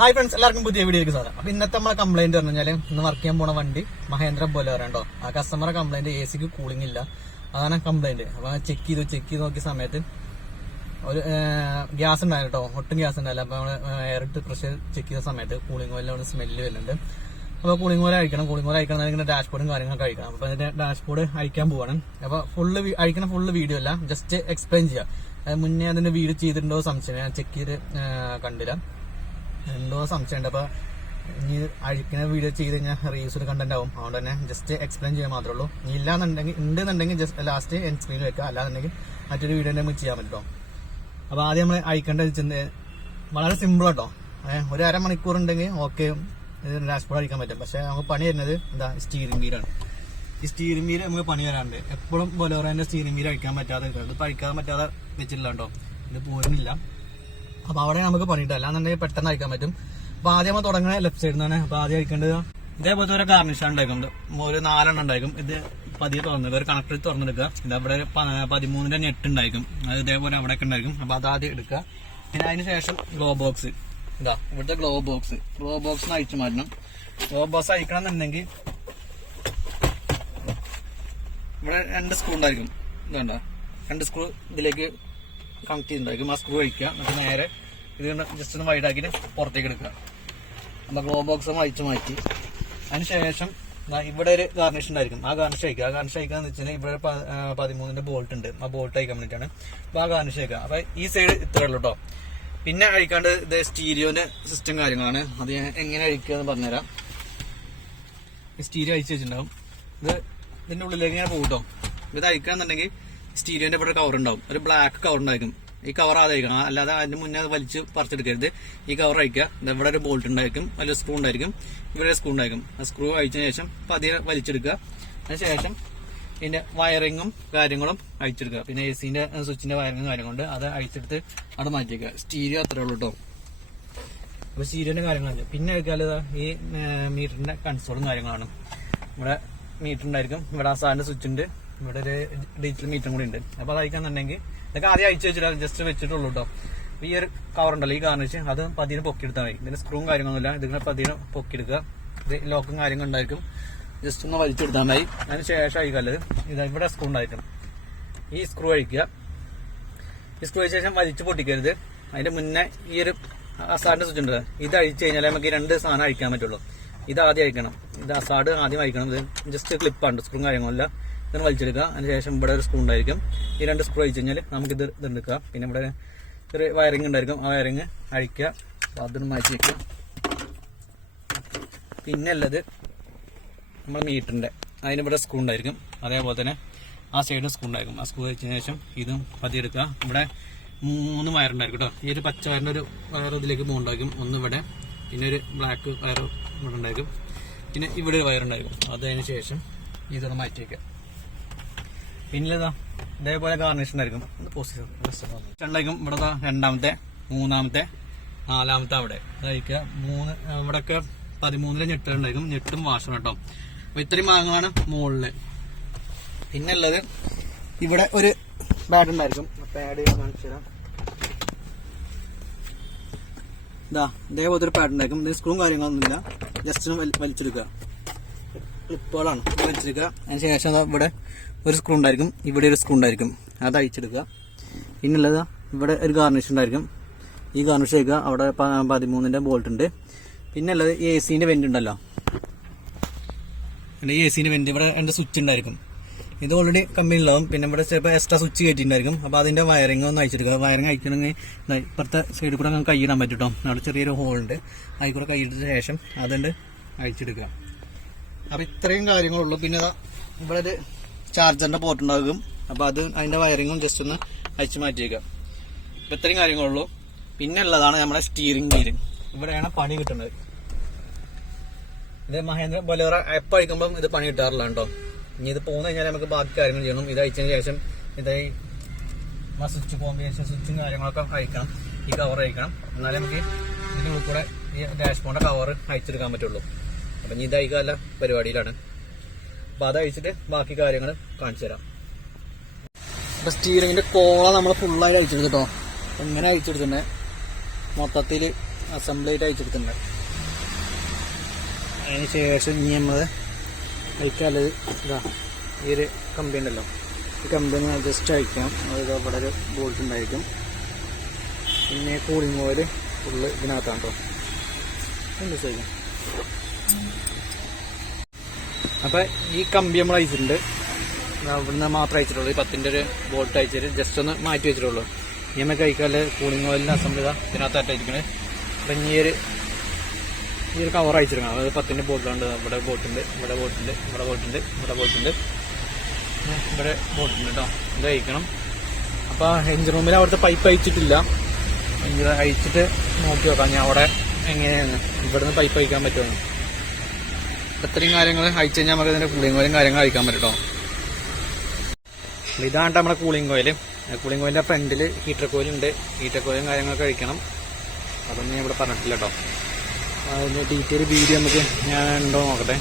Hi friends, എല്ലാവർക്കും പുതിയ വീഡിയോയിലേക്ക് സ്വാഗതം. അപ്പൊ ഇന്നത്തെ നമ്മളെ കംപ്ലൈന്റ് പറഞ്ഞു കഴിഞ്ഞാൽ ഇന്ന് വർക്ക് ചെയ്യാൻ പോണ വണ്ടി മഹേന്ദ്ര ബൊലേറോ ഉണ്ടോ. ആ കസ്റ്റമറെ കംപ്ലൈന്റ് എ സിക്ക് കൂളിംഗ് ഇല്ല, അതാണ് കംപ്ലൈന്റ്. അപ്പൊ ചെക്ക് ചെയ്ത് നോക്കിയ സമയത്ത് ഒരു ഗ്യാസ് ഉണ്ടായിരുന്നു കേട്ടോ, ഒട്ടും ഗ്യാസ് ഉണ്ടായില്ല. അപ്പൊ നമ്മള് എയർ ഇട്ട് പ്രഷർ ചെക്ക് ചെയ്ത സമയത്ത് കൂളിംഗ് ഓയിലാണ് സ്മെല്ല് വരുന്നുണ്ട്. അപ്പൊ കൂളിംഗ് ഓയിൽ അയക്കണം ഇങ്ങനെ ഡാഷ്ബോർഡും കാര്യങ്ങളൊക്കെ അയക്കണം. അപ്പൊ അതിന്റെ ഡാഷ്ബോർഡ് അയക്കാൻ പോവാണ്. അപ്പൊ അയക്കണ ഫുള്ള് വീഡിയോ അല്ല, ജസ്റ്റ് എക്സ്പ്ലെയിൻ ചെയ്യാം. മുന്നേ അതിന്റെ വീഡിയോ ചെയ്തിട്ടുണ്ടോ സംശയം, ഞാൻ ചെക്ക് ചെയ്ത് കണ്ടില്ല, എന്തോ സംശയമുണ്ട്. അപ്പൊ ഇനി അഴിക്കുന്ന വീഡിയോ ചെയ്ത് കഴിഞ്ഞാൽ റീൽസിൽ കണ്ടന്റ് ആവും. അതുകൊണ്ട് തന്നെ ജസ്റ്റ് എക്സ്പ്ലെയിൻ ചെയ്യാൻ മാത്രമേ ഉള്ളൂ. ഇനി ഇല്ലാന്നുണ്ടെങ്കിൽ ഉണ്ടെന്നുണ്ടെങ്കിൽ ജസ്റ്റ് ലാസ്റ്റ് എൻ സ്ക്രീനിൽ വെക്കുക, അല്ലാന്നുണ്ടെങ്കിൽ മറ്റൊരു വീഡിയോ നമുക്ക് ചെയ്യാൻ പറ്റുമോ. അപ്പൊ ആദ്യം നമ്മൾ അയക്കേണ്ടത് വളരെ സിമ്പിൾ കേട്ടോ. ഒരു അരമണിക്കൂർ ഉണ്ടെങ്കിൽ ഓക്കെ ഡാഷ്ബോർഡ് അഴിക്കാൻ പറ്റും. പക്ഷെ നമുക്ക് പണി വരുന്നത് എന്താ, സ്റ്റീറിംഗ് വീലാണ്. ഈ സ്റ്റീറിംഗ് വീല് നമുക്ക് പണി വരാറുണ്ട്. എപ്പോഴും ബൊലേറോന്റെ സ്റ്റീറിംഗ് വീല് അഴിക്കാൻ പറ്റാതെ, ഇത് അഴിക്കാൻ പറ്റാതെ വെച്ചിട്ടില്ല കേട്ടോ, ഇത് പോരുന്നില്ല. അപ്പൊ അവിടെ നമുക്ക് പണിയിട്ടല്ല, അല്ലാന്നുണ്ടെങ്കിൽ പെട്ടെന്ന് അയക്കാൻ പറ്റും. അപ്പൊ ആദ്യം നമ്മൾ തുടങ്ങണ ലെഫ്റ്റ് സൈഡിൽ നിന്നാണ്. അപ്പൊ ആദ്യം അയക്കേണ്ടത് ഇതേപോലത്തെ ഒരു ഗാർണിഷാണ് ഉണ്ടായിരിക്കും, ഒരു 4 ഉണ്ടായിരിക്കും. ഇത് പതിയെ തുറന്നത് ഒരു കണക്ടറിൽ തുറന്നെടുക്കുക. ഇത് അവിടെ 13 നെറ്റ് ഉണ്ടായിരിക്കും, അത് ഇതേപോലെ അവിടെയൊക്കെ ഉണ്ടായിരിക്കും. അപ്പൊ അത് ആദ്യം എടുക്കുക. പിന്നെ അതിന് ശേഷം ഗ്ലോ ബോക്സ്, ഇതാ ഇവിടുത്തെ ഗ്ലോ ബോക്സ് അയച്ചു മാറ്റണം. ഗ്ലോ ബോക്സ് അയക്കണം എന്നുണ്ടെങ്കിൽ ഇവിടെ 2 സ്ക്രൂ ഉണ്ടായിരിക്കും. ഇതുണ്ടോ, 2 സ്ക്രൂ ഇതിലേക്ക് കണക്ട് ചെയ്തിട്ടുണ്ടായിരിക്കും. ആ സ്ക്രൂ അഴിക്കുക, എന്നിട്ട് നേരെ ഇത് ജസ്റ്റ് ഒന്ന് വൈഡ് ആക്കിയിട്ട് പുറത്തേക്ക് എടുക്കുക. അപ്പൊ ഗ്ലോ ബോക്സ് അയച്ചു മാറ്റി. അതിനുശേഷം ഇവിടെ ഒരു ഗാർണിഷ് ഉണ്ടായിരിക്കും, ആ ഗാർണിഷ് അയക്കുക. ആ ഗാർണിഷ് അയക്കാന്ന് വെച്ചാൽ ഇവിടെ 13 ബോൾട്ട് ഉണ്ട്, ആ ബോൾട്ട് അയക്കാൻ വേണ്ടിയിട്ടാണ്. അപ്പൊ ആ ഗാർണിഷ് അയക്കുക. അപ്പൊ ഈ സൈഡ് ഇത്രേ ഉള്ളൂ കേട്ടോ. പിന്നെ അഴിക്കാണ്ട് ഇത് സ്റ്റീരിയോന്റെ സിസ്റ്റം കാര്യങ്ങളാണ്, അത് ഞാൻ എങ്ങനെ അഴിക്കുക എന്ന് പറഞ്ഞുതരാം. സ്റ്റീരിയോ അയച്ചു വെച്ചിട്ടുണ്ടാവും, ഇത് ഇതിന്റെ ഉള്ളിലേക്ക് ഇങ്ങനെ പോകും കേട്ടോ. ഇത് അയക്കാന്നുണ്ടെങ്കിൽ സ്റ്റീരിയോന്റെ ഇവിടെ കവർ ഉണ്ടാവും, ഒരു ബ്ലാക്ക് കവർ ഉണ്ടായിരിക്കും. ഈ കവർ ആദ്യം, അല്ലാതെ അതിന് മുന്നേ വലിച്ച് പറിച്ചെടുക്കരുത്. ഈ കവർ അയക്കുക. ഇവിടെ ഒരു ബോൾട്ട് ഉണ്ടായിരിക്കും, അതിൽ സ്ക്രൂ ഉണ്ടായിരിക്കും, ഇവിടെ സ്ക്രൂ ഉണ്ടായിരിക്കും. ആ സ്ക്രൂ അയച്ചതിന് ശേഷം പതിയെ വലിച്ചെടുക്കുക. അതിനുശേഷം ഇതിന്റെ വയറിങ്ങും കാര്യങ്ങളും അയച്ചെടുക്കുക. പിന്നെ എ സിന്റെ സ്വിച്ചിന്റെ വയറിങ്ങും കാര്യങ്ങളുണ്ട്, അത് അയച്ചെടുത്ത് അവിടെ മാറ്റിവെക്കുക. സ്റ്റീരിയോ അത്രേ ഉള്ളൂ കേട്ടോ. അപ്പൊ സ്റ്റീരിയോന്റെ കാര്യങ്ങളാണ്. പിന്നെ വെച്ചാൽ ഈ മീറ്ററിന്റെ കൺസോളും കാര്യങ്ങളാണ്. ഇവിടെ മീറ്റർ ഉണ്ടായിരിക്കും, ഇവിടെ ആ സാറിന്റെ സ്വിച്ച് ഉണ്ട്, ഇവിടെ ഒരു ഡിജിറ്റൽ മീറ്ററും കൂടി ഉണ്ട്. അപ്പൊ അത് അയക്കാന്നുണ്ടെങ്കിൽ ഇതൊക്കെ ആദ്യം അയച്ചു വെച്ചിട്ട് ജസ്റ്റ് വെച്ചിട്ടുള്ളൂ കേട്ടോ. ഈ ഒരു കവർ ഉണ്ടല്ലോ, ഈ ഗാർണിഷ്, അത് പതിയെ പൊക്കിയെടുത്താൽ മതി. ഇതിന് സ്ക്രൂവും കാര്യങ്ങളൊന്നുമില്ല, ഇതിങ്ങനെ പതിയെ പൊക്കിയെടുക്കുക. ഇത് ലോക്കും കാര്യങ്ങളും ഉണ്ടായിരിക്കും, ജസ്റ്റ് ഒന്ന് വലിച്ചെടുത്താൽ മതി. അതിന് ശേഷം അയക്കല്ലത് ഇത് ഇവിടെ സ്ക്രൂ ഉണ്ടായിരിക്കും, ഈ സ്ക്രൂ അഴിക്കുക. ഈ സ്ക്രൂ അഴിച്ച ശേഷം വലിച്ചു പൊട്ടിക്കരുത്. അതിന്റെ മുന്നേ ഈ ഒരു അസാഡിന്റെ സ്വിച്ച് ഉണ്ട്, ഇത് അഴിച്ചു കഴിഞ്ഞാൽ നമുക്ക് ഈ 2 സാധനം അഴിക്കാൻ പറ്റുള്ളൂ. ഇത് ആദ്യം അയക്കണം, ഇത് അസാഡ് ആദ്യം അയക്കണം. ഇത് ജസ്റ്റ് ക്ലിപ്പാണ്, സ്ക്രൂ കാര്യങ്ങളല്ല. ഇതൊന്ന് വലിച്ചെടുക്കുക. അതിനുശേഷം ഇവിടെ ഒരു സ്ക്രൂ ഉണ്ടായിരിക്കും, ഈ 2 സ്ക്രൂ അഴിച്ചു കഴിഞ്ഞാൽ നമുക്ക് ഇത് എടുക്കുക. പിന്നെ ഇവിടെ ഒരു വയറിങ് ഉണ്ടായിരിക്കും, ആ വയറിങ് അഴിക്കുക. അപ്പോൾ അതൊന്ന് മാറ്റി വയ്ക്കുക. പിന്നെ ഉള്ളത് നമ്മൾ മീറ്ററിന്റെ, അതിനിവിടെ സ്ക്രൂ ഉണ്ടായിരിക്കും, അതേപോലെ തന്നെ ആ സൈഡ് സ്ക്രൂ ഉണ്ടായിരിക്കും. ആ സ്ക്രൂ അഴിച്ചതിന് ശേഷം ഇതും പതിയെടുക്കുക. ഇവിടെ 3 വയറുണ്ടായിരിക്കും കേട്ടോ. ഈ ഒരു പച്ച വയറിന്റെ ഒരു വയർ ഇതിലേക്ക് പോകുന്നുണ്ടായിരിക്കും, ഒന്ന് ഇവിടെ, പിന്നെ ഒരു ബ്ലാക്ക് വയർ ഇവിടെ ഉണ്ടായിരിക്കും, പിന്നെ ഇവിടെ ഒരു വയറുണ്ടായിരിക്കും. അതിന് ശേഷം ഇതൊന്ന് മാറ്റി വയ്ക്കുക. പിന്നെ ഇതേപോലെ ഗാർണിഷ് ഉണ്ടായിരിക്കും, ഉണ്ടായിരിക്കും. ഇവിടെ 2ാമത്തെ 3ാമത്തെ 4ാമത്തെ അവിടെ അയക്കുക. ഇവിടെയൊക്കെ 13 ഞെട്ട് ഉണ്ടായിരിക്കും, ഞെട്ടും വാഷണം കേട്ടോ. അപ്പൊ ഇത്രയും ഭാഗങ്ങളാണ് മുകളില്. പിന്നെ ഉള്ളത് ഇവിടെ ഒരു പാഡ് ഉണ്ടായിരിക്കും, പാഡ് കാണിച്ചു തരാം. ഇതാ ഇതേപോലത്തെ ഒരു പാഡ് ഉണ്ടായിരിക്കും. ഇതിന് സ്ക്രൂവും കാര്യങ്ങളൊന്നുമില്ല, ജസ്റ്റ് വലിച്ചെടുക്കുക. ക്ലിപ്പുകളാണ് വലിച്ചെടുക്കുക. അതിന് ശേഷം ഇവിടെ ഒരു സ്ക്രൂ ഉണ്ടായിരിക്കും, ഇവിടെ ഒരു സ്ക്രൂ ഉണ്ടായിരിക്കും, അത് അഴിച്ചെടുക്കുക. പിന്നുള്ളത് ഇവിടെ ഒരു ഗാർണിഷ് ഉണ്ടായിരിക്കും, ഈ ഗാർണിഷ് വയ്ക്കുക. അവിടെ 13 ബോൾട്ട് ഉണ്ട്. പിന്നെ ഉള്ളത് എ സിന്റെ വെന്റ് ഉണ്ടല്ലോ, എ സിന്റെ വെന്റ്, ഇവിടെ 2 സ്വിച്ച് ഉണ്ടായിരിക്കും. ഇത് ഓൾറെഡി കമ്പനിയിലാവും. പിന്നെ ഇവിടെ ചിലപ്പോൾ എക്സ്ട്രാ സ്വിച്ച് കയറ്റിയിട്ടുണ്ടായിരിക്കും. അപ്പോൾ അതിന്റെ വയറിംഗ് ഒന്ന് അയച്ചെടുക്കുക. വയറിംഗ് അയക്കണമെങ്കിൽ ഇപ്പുറത്തെ സൈഡിൽ കൂടെ നമുക്ക് കൈയിടാൻ പറ്റും കേട്ടോ. അവിടെ ചെറിയൊരു ഹോളുണ്ട്, അതിൽ കൂടെ കൈയിട്ട ശേഷം അതുകൊണ്ട് അയച്ചെടുക്കുക. അപ്പൊ ഇത്രയും കാര്യങ്ങളുള്ളൂ. പിന്നെ ഇവിടെ ഒരു ചാർജറിന്റെ പോർട്ട് ഉണ്ടാകും, അപ്പൊ അത് അതിന്റെ വയറിങ്ങും ജസ്റ്റ് ഒന്ന് അയച്ചു മാറ്റിയേക്കാം. അപ്പൊ ഇത്രയും കാര്യങ്ങളുള്ളൂ. പിന്നെ ഉള്ളതാണ് നമ്മുടെ സ്റ്റീറിംഗ് വീല്, ഇവിടെയാണ് പണി കിട്ടുന്നത്. ഇത് മഹേന്ദ്ര ബൊലേറോ എപ്പോൾ അയക്കുമ്പോൾ ഇത് പണി കിട്ടാറില്ല കേട്ടോ. ഇനി ഇത് പോകുന്ന കഴിഞ്ഞാൽ നമുക്ക് ബാക്കി കാര്യങ്ങൾ ചെയ്യണം. ഇത് അയച്ചതിന് ശേഷം ഇതായി സ്വിച്ച് കോമ്പിനേഷൻ സ്വിച്ചും കാര്യങ്ങളൊക്കെ അയക്കണം, ഈ കവർ അയക്കണം. എന്നാലേ നമുക്ക് ഇതിൻ്റെ ഉള്ളിൽ കൂടെ ഈ ഡാഷ്ബോർഡിന്റെ കവർ അയച്ചെടുക്കാൻ പറ്റുള്ളൂ. അപ്പൊ ഇനി ഇത് അയക്കാനുള്ള പരിപാടിയിലാണ്. അപ്പൊ അത് അയച്ചിട്ട് ബാക്കി കാര്യങ്ങൾ കാണിച്ചു തരാം. അപ്പൊ സ്റ്റീറിംഗിന്റെ കോള നമ്മൾ ഫുള്ളായിട്ട് അയച്ചെടുത്തിട്ടോ. ഇങ്ങനെ അയച്ചെടുത്തിട്ടുണ്ട്. മൊത്തത്തിൽ അസംബ്ലി ആയിട്ട് അയച്ചെടുത്തിട്ടുണ്ട്. അതിന് ശേഷം ഇനി നമ്മൾ അയക്കാനുള്ളത് ഇതാ ഈ ഒരു കമ്പി ഉണ്ടല്ലോ, ഈ കമ്പനി ജസ്റ്റ് അയക്കാം. അതായത് അവിടെ ഒരു ബോൾട്ട് ഉണ്ടായിരിക്കും. പിന്നെ കൂളിംഗ് ഓയിൽ ഫുള്ള് ഇതിനകത്താണ് കേട്ടോ. എന്ത് ചെയ്യും അപ്പം ഈ കമ്പി നമ്മൾ അയച്ചിട്ടുണ്ട്. ഇവിടുന്ന് മാത്രം അയച്ചിട്ടുള്ളൂ. ഈ 10-ൻ്റെ ഒരു ബോൾട്ട് അയച്ചിട്ട് ജസ്റ്റ് ഒന്ന് മാറ്റി വെച്ചിട്ടുള്ളൂ. ഇനി നമുക്ക് കഴിക്കാല് കൂളിംഗ് ഓയിലിൻ്റെ അസംബ്ലി ഇതിനകത്തായിട്ടിരിക്കണേ. അപ്പം ഈ ഒരു കവർ അയച്ചിരിക്കണം. അതായത് 10-ൻ്റെ ബോട്ടിലുണ്ട്. ഇവിടെ ബോട്ടുണ്ട്, ഇവിടെ ബോട്ടുണ്ട്, ഇവിടെ ബോട്ടുണ്ട്, ഇവിടെ ബോട്ടുണ്ട്, ഇവിടെ ബോട്ടുണ്ട് കേട്ടോ. ഇത് അയക്കണം. അപ്പോൾ എഞ്ചിൻ റൂമിൽ അവിടുത്തെ പൈപ്പ് അയച്ചിട്ടില്ല. എഞ്ചിൻ അയച്ചിട്ട് നോക്കി നോക്കാം ഞാൻ അവിടെ എങ്ങനെയാണ് ഇവിടുന്ന് പൈപ്പ് അയക്കാൻ പറ്റുമെന്ന്. ഇത്രയും കാര്യങ്ങൾ അയച്ചു കഴിഞ്ഞാൽ നമുക്ക് ഇതിൻ്റെ കൂളിംഗ് ഓയിലും കാര്യങ്ങൾ അയക്കാൻ പറ്റും കേട്ടോ. ഇതാണ് നമ്മുടെ കൂളിംഗ് ഓയിൽ. കൂളിംഗ് ഓയിലിൻ്റെ ഫ്രണ്ടിൽ ഹീറ്റർ കോയിലുണ്ട്. ഹീറ്റർ കോയിലും കാര്യങ്ങളൊക്കെ കഴിക്കണം. അതൊന്നും ഞാൻ ഇവിടെ പറഞ്ഞിട്ടില്ല കേട്ടോ. അതിൻ്റെ ഡീറ്റെയിൽ വീഡിയോ നമുക്ക് ഞാൻ ഉണ്ടോ നോക്കട്ടെ.